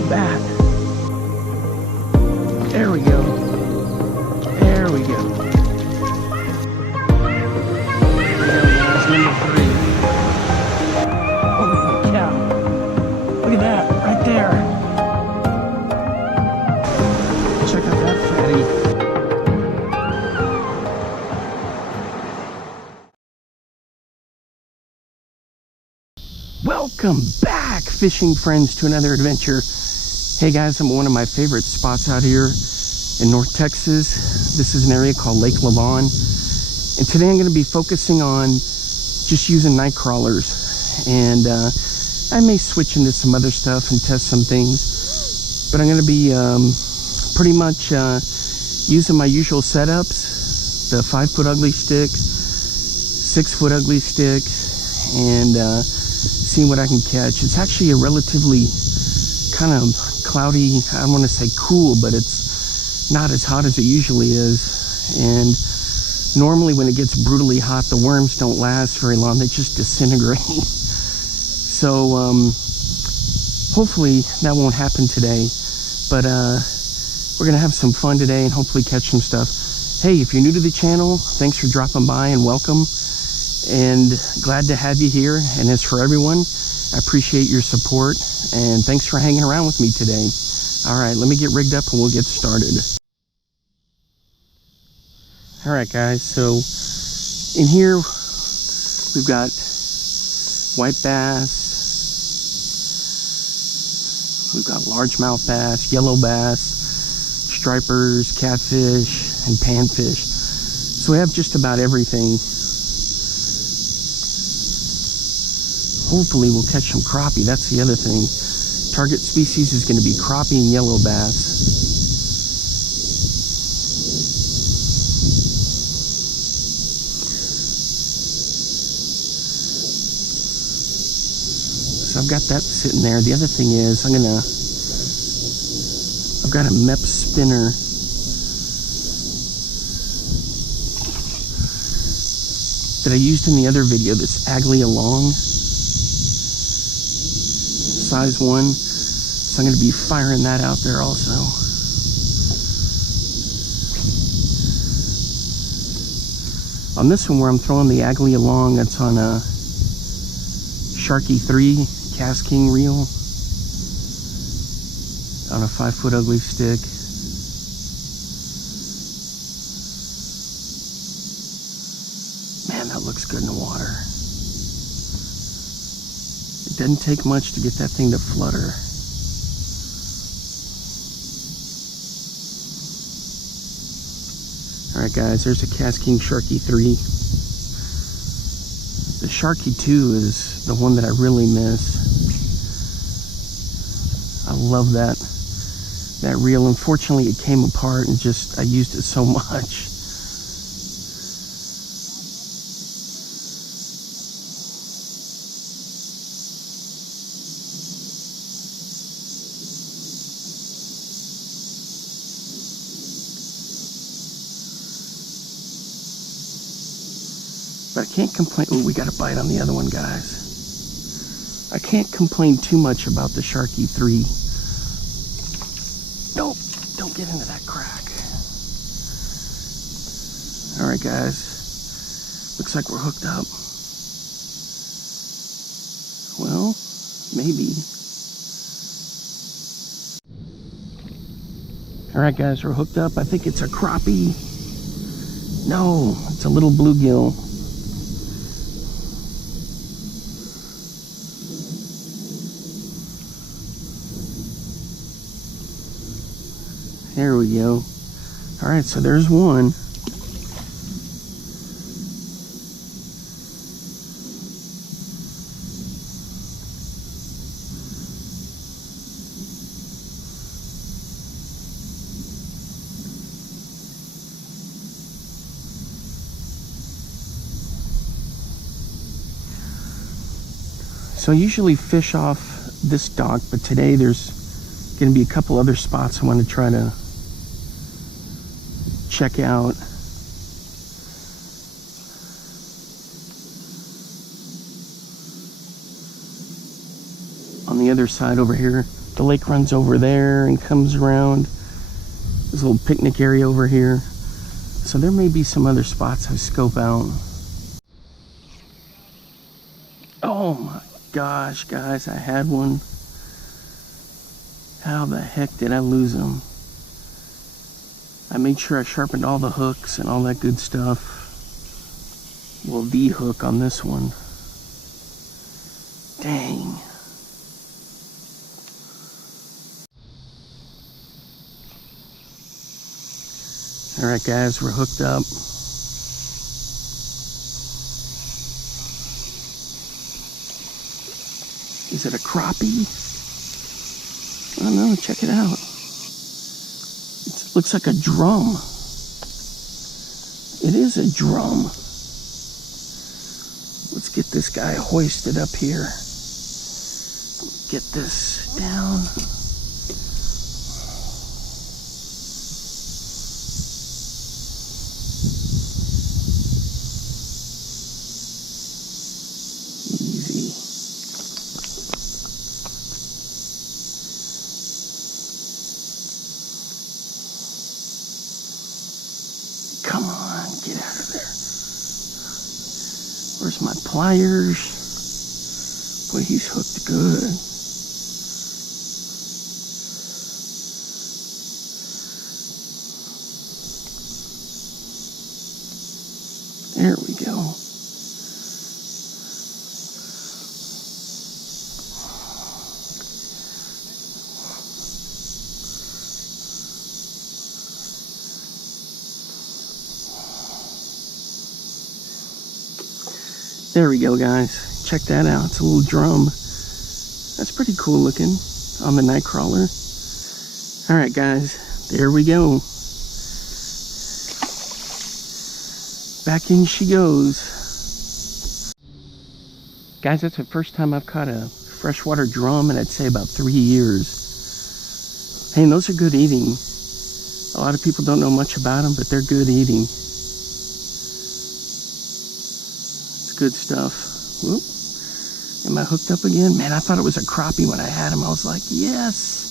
the bat. There we go. There we go. There we go. That's number 3. Holy cow. Look at that right there. Check out that fatty. Welcome back, fishing friends, to another adventure. Hey guys, I'm at one of my favorite spots out here in North Texas. This is an area called Lake Lavon, and today I'm going to be focusing on just using night crawlers, and I may switch into some other stuff and test some things, but I'm going to be pretty much using my usual setups: the 5-foot ugly stick, 6-foot ugly stick, and seeing what I can catch. It's actually a relatively kind of cloudy, I don't want to say cool, but it's not as hot as it usually is. And normally when it gets brutally hot, the worms don't last very long. They just disintegrate. So hopefully that won't happen today. But we're going to have some fun today and hopefully catch some stuff. Hey, if you're new to the channel, thanks for dropping by and welcome. And glad to have you here. And as for everyone, I appreciate your support and thanks for hanging around with me today. All right, let me get rigged up and we'll get started. All right, guys, so in here we've got white bass, we've got largemouth bass, yellow bass, stripers, catfish, and panfish. So we have just about everything. Hopefully we'll catch some crappie. That's the other thing. Target species is going to be crappie and yellow bass. So I've got that sitting there. The other thing is I've got a MEP spinner that I used in the other video, this Aglia Long. Size 1, so I'm going to be firing that out there also. On this one where I'm throwing the Aglia Long, that's on a Sharky 3 Cast King reel on a 5-foot ugly stick. Man, that looks good in the water. Doesn't take much to get that thing to flutter. Alright guys, there's a Cast King Sharky 3. The Sharky 2 is the one that I really miss. I love that reel. Unfortunately it came apart and I used it so much. But I can't complain. Oh, we got a bite on the other one, guys. I can't complain too much about the Sharky 3. Nope, don't get into that crack. All right, guys. Looks like we're hooked up. Well, maybe. All right, guys, we're hooked up. I think it's a crappie. No, it's a little bluegill. There we go. All right, so there's one. So I usually fish off this dock, but today there's going to be a couple other spots I want to try to check out. On the other side over here, The lake runs over there and comes around. There's a little picnic area over here. So there may be some other spots I scope out. Oh my gosh, guys, I had one. How the heck did I lose them? I made sure I sharpened all the hooks and all that good stuff. Well, the hook on this one. Dang. All right, guys, we're hooked up. Is it a crappie? I don't know, check it out. It looks like a drum. It is a drum. Let's get this guy hoisted up here. Get this down. Easy. Come on, get out of there. Where's my pliers? Boy, he's hooked good. There we go. There we go, guys. Check that out. It's a little drum. That's pretty cool looking on the night crawler. All right, guys. There we go. Back in she goes. Guys, that's the first time I've caught a freshwater drum in, I'd say, about 3 years. Hey, and those are good eating. A lot of people don't know much about them, but they're good eating. Good stuff. Whoop. Am I hooked up again? Man, I thought it was a crappie when I had him. I was like, yes.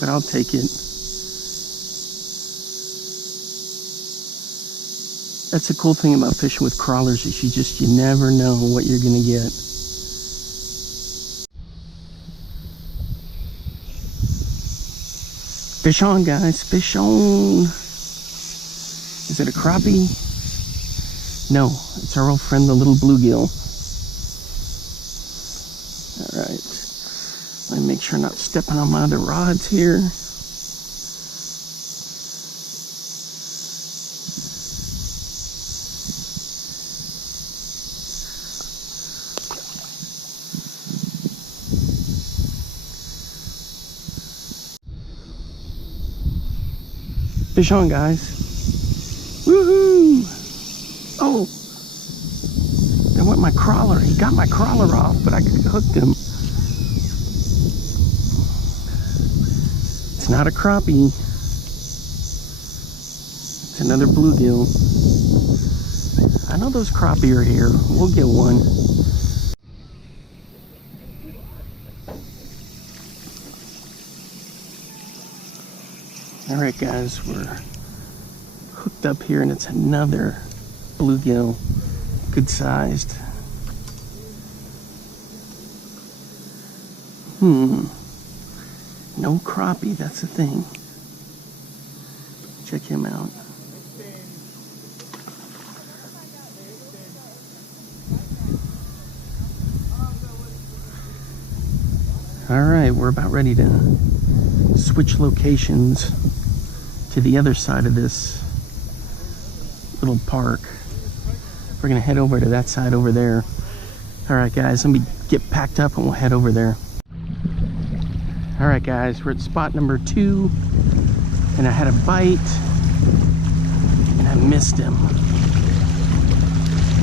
But I'll take it. That's the cool thing about fishing with crawlers is you never know what you're gonna get. Fish on, guys, fish on. Is it a crappie? No, it's our old friend, the little bluegill. All right, let me make sure I'm not stepping on my other rods here. Fish on, guys. Woohoo! Oh! There went my crawler. He got my crawler off, but I hooked him. It's not a crappie. It's another bluegill. I know those crappie are here. We'll get one. Alright, guys, we're hooked up here, and it's another bluegill, good sized. No crappie, that's the thing. Check him out. All right, we're about ready to switch locations to the other side of this little park. We're gonna head over to that side over there. All right, guys, let me get packed up and we'll head over there. All right, guys, we're at spot number 2, and I had a bite and I missed him.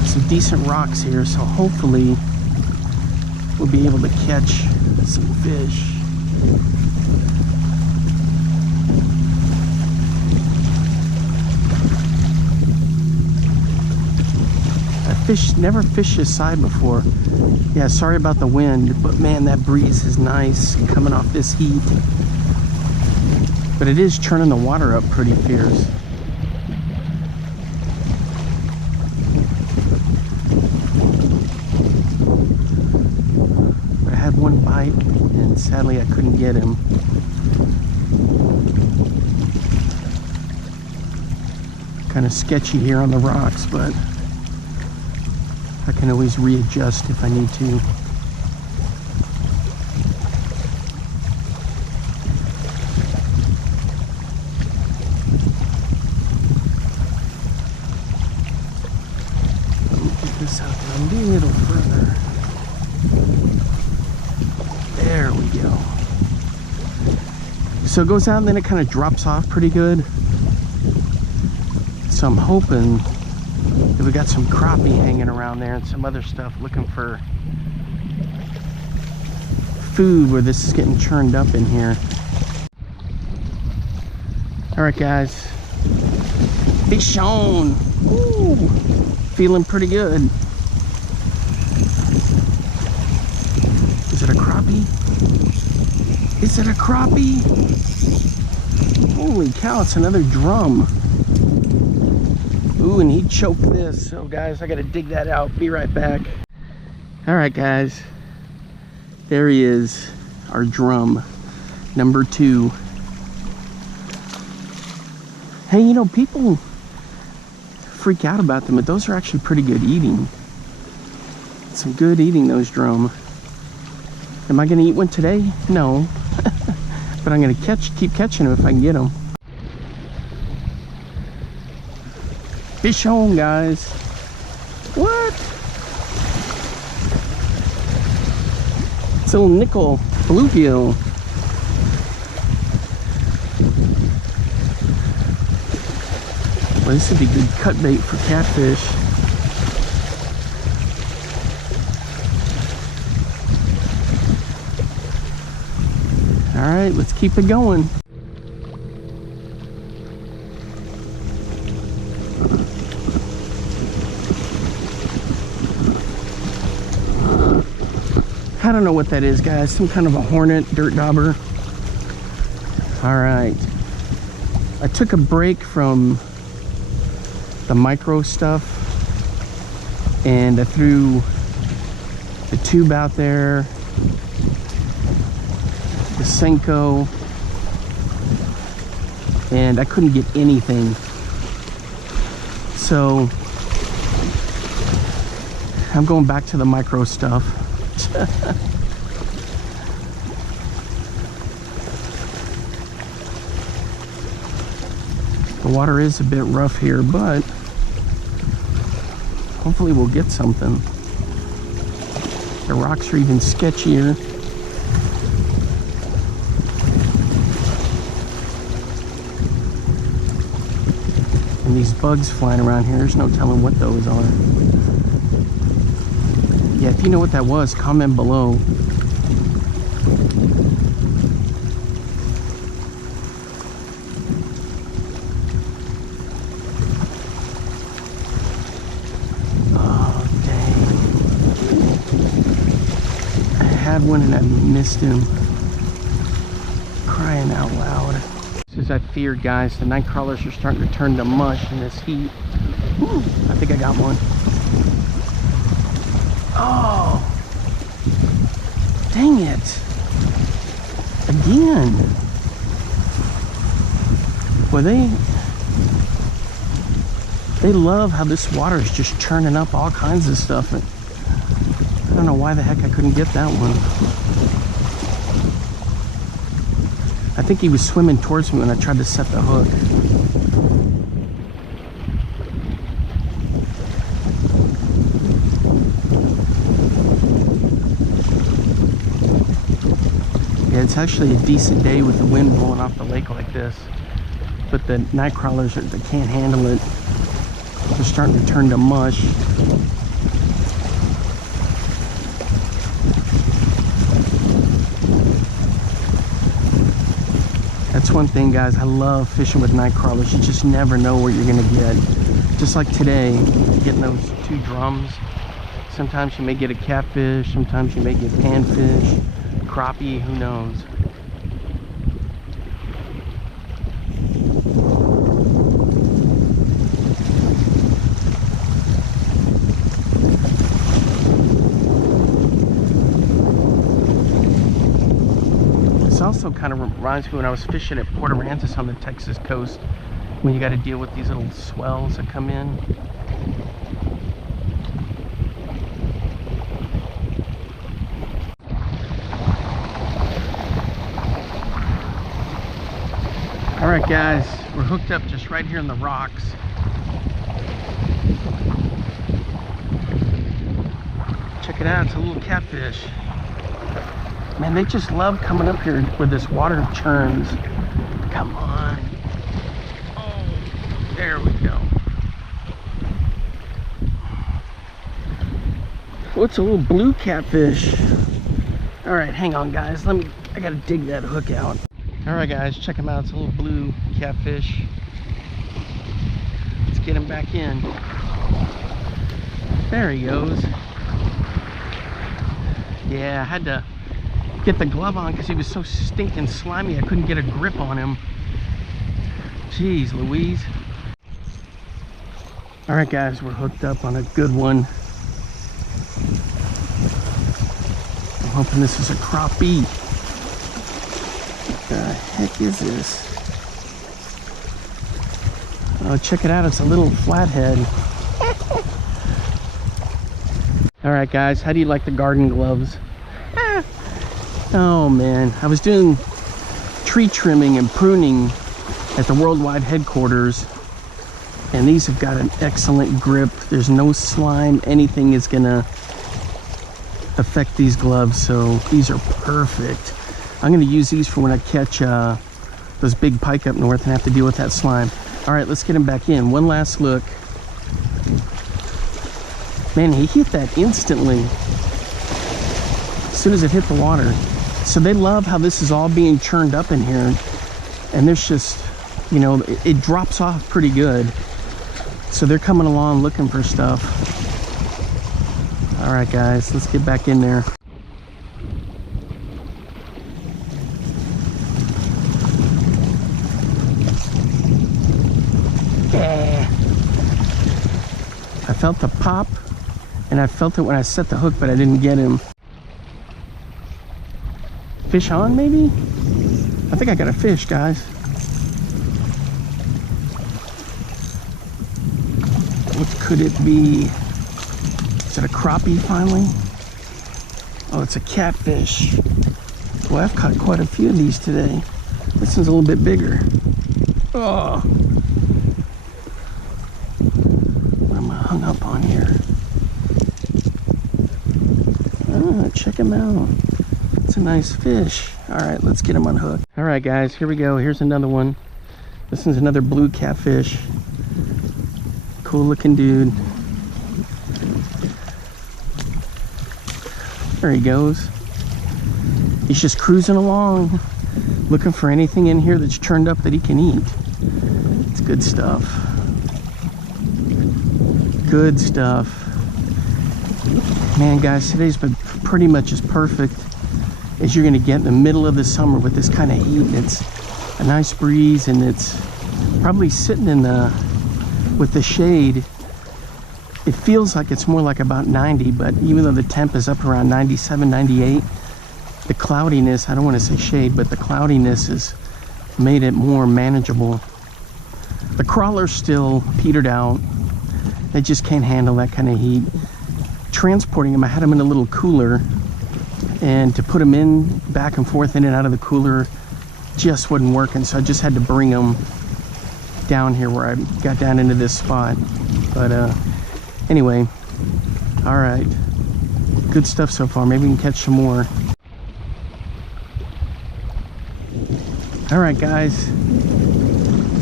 Some decent rocks here, so hopefully we'll be able to catch some fish. I never fished this side before. Yeah, sorry about the wind, but man, that breeze is nice coming off this heat. But it is churning the water up pretty fierce. But I had one bite, and sadly I couldn't get him. Kind of sketchy here on the rocks, but I can always readjust if I need to. Let me get this out there a little further. There we go. So it goes out and then it kind of drops off pretty good. So I'm hoping that we got some crappie hanging around there and some other stuff looking for food where this is getting churned up in here. All right, guys. Fish on. Ooh, feeling pretty good. Is it a crappie? Is it a crappie? Holy cow, it's another drum. Ooh, and he choked this. So guys, I gotta dig that out. Be right back. All right, guys. There he is, our drum, number 2. Hey, you know, people freak out about them, but those are actually pretty good eating. Some good eating, those drum. Am I gonna eat one today? No. But I'm gonna keep catching them if I can get them. Fish on, guys. What? It's a little nickel bluegill. Well, this would be good cut bait for catfish. All right, let's keep it going. I don't know what that is, guys. Some kind of a hornet, dirt dauber. All right. I took a break from the micro stuff and I threw the tube out there, the Senko, and I couldn't get anything. So I'm going back to the micro stuff. The water is a bit rough here, but hopefully we'll get something. The rocks are even sketchier. And these bugs flying around here, there's no telling what those are. Yeah, if you know what that was, comment below. Oh, dang. I had one and I missed him. Crying out loud. Just as I feared, guys, the night crawlers are starting to turn to mush in this heat. Ooh, I think I got one. Oh, dang it. Again. Well, they love how this water is just churning up all kinds of stuff. And I don't know why the heck I couldn't get that one. I think he was swimming towards me when I tried to set the hook. It's actually a decent day with the wind blowing off the lake like this, but the night crawlers, they can't handle it. They're starting to turn to mush. That's one thing, guys, I love fishing with night crawlers. You just never know what you're gonna get. just like today, getting those 2 drums. Sometimes you may get a catfish, sometimes you may get panfish, crappie, who knows. This also kind of reminds me when I was fishing at Port Aransas on the Texas coast, when you got to deal with these little swells that come in. All right, guys, we're hooked up just right here in the rocks. Check it out, it's a little catfish. Man, they just love coming up here where this water churns. Come on. Oh, there we go. What's a little blue catfish? All right, hang on, guys. I gotta dig that hook out. All right, guys, check him out. It's a little blue catfish. Let's get him back in. There he goes. Yeah, I had to get the glove on because he was so stinking slimy I couldn't get a grip on him. Jeez Louise. All right, guys, we're hooked up on a good one. I'm hoping this is a crappie. What the heck is this? Oh, check it out, it's a little flathead. All right, guys, how do you like the garden gloves? Oh man, I was doing tree trimming and pruning at the worldwide headquarters, and these have got an excellent grip. There's no slime, anything is gonna affect these gloves, so these are perfect. I'm gonna use these for when I catch those big pike up north and have to deal with that slime. All right, let's get him back in. One last look. Man, he hit that instantly as soon as it hit the water. So they love how this is all being churned up in here, and there's just, you know, it drops off pretty good. So they're coming along looking for stuff. All right, guys, let's get back in there. Yeah. I felt the pop, and I felt it when I set the hook, but I didn't get him. Fish on, maybe? I think I got a fish, guys. What could it be? Is it a crappie finally? Oh, it's a catfish. Boy, I've caught quite a few of these today. This one's a little bit bigger. Oh. What am I hung up on here? Oh, check him out. It's a nice fish. All right, let's get him unhooked. All right, guys, here we go. Here's another one. This one's another blue catfish. Cool looking dude. There he goes. He's just cruising along, looking for anything in here that's churned up that he can eat. It's good stuff. Good stuff. Man, guys, today's been pretty much as perfect as you're gonna get in the middle of the summer with this kind of heat. And it's a nice breeze, and it's probably sitting in with the shade. It feels like it's more like about 90, but even though the temp is up around 97, 98, the cloudiness, I don't want to say shade, but the cloudiness has made it more manageable. The crawlers still petered out. They just can't handle that kind of heat. Transporting them, I had them in a little cooler, and to put them in, back and forth, in and out of the cooler, just wasn't working, so I just had to bring them down here where I got down into this spot. But anyway, all right, good stuff so far. Maybe we can catch some more. All right, guys,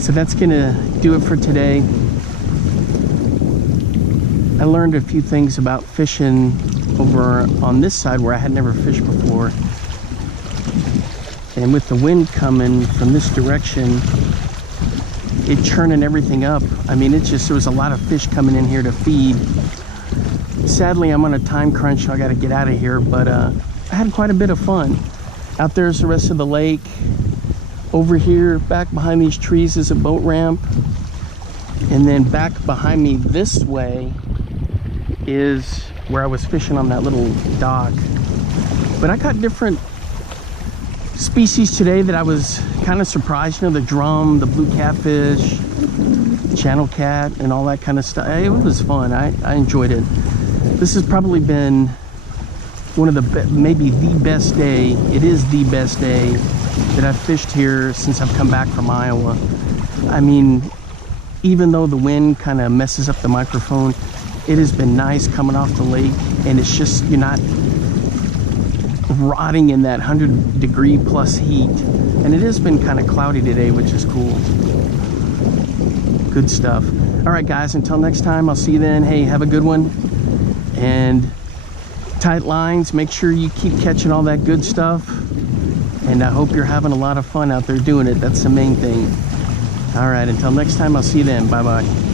so that's gonna do it for today. I learned a few things about fishing over on this side where I had never fished before, and with the wind coming from this direction, it churning everything up. I mean, there was a lot of fish coming in here to feed. Sadly, I'm on a time crunch, so I got to get out of here, but I had quite a bit of fun. Out there's the rest of the lake. Over here, back behind these trees, is a boat ramp. And then back behind me this way is where I was fishing on that little dock. But I caught different species today that I was kind of surprised. You know, the drum, the blue catfish, channel cat, and all that kind of stuff. It was fun. I enjoyed it. This has probably been one of the maybe the best day. It is the best day that I've fished here since I've come back from Iowa. I mean, even though the wind kind of messes up the microphone, it has been nice coming off the lake, and it's just, you're not rotting in that 100-degree plus heat. And it has been kind of cloudy today, which is cool. Good stuff. All right, guys, until next time, I'll see you then. Hey, have a good one. And tight lines, make sure you keep catching all that good stuff. And I hope you're having a lot of fun out there doing it. That's the main thing. All right, until next time, I'll see you then. Bye-bye.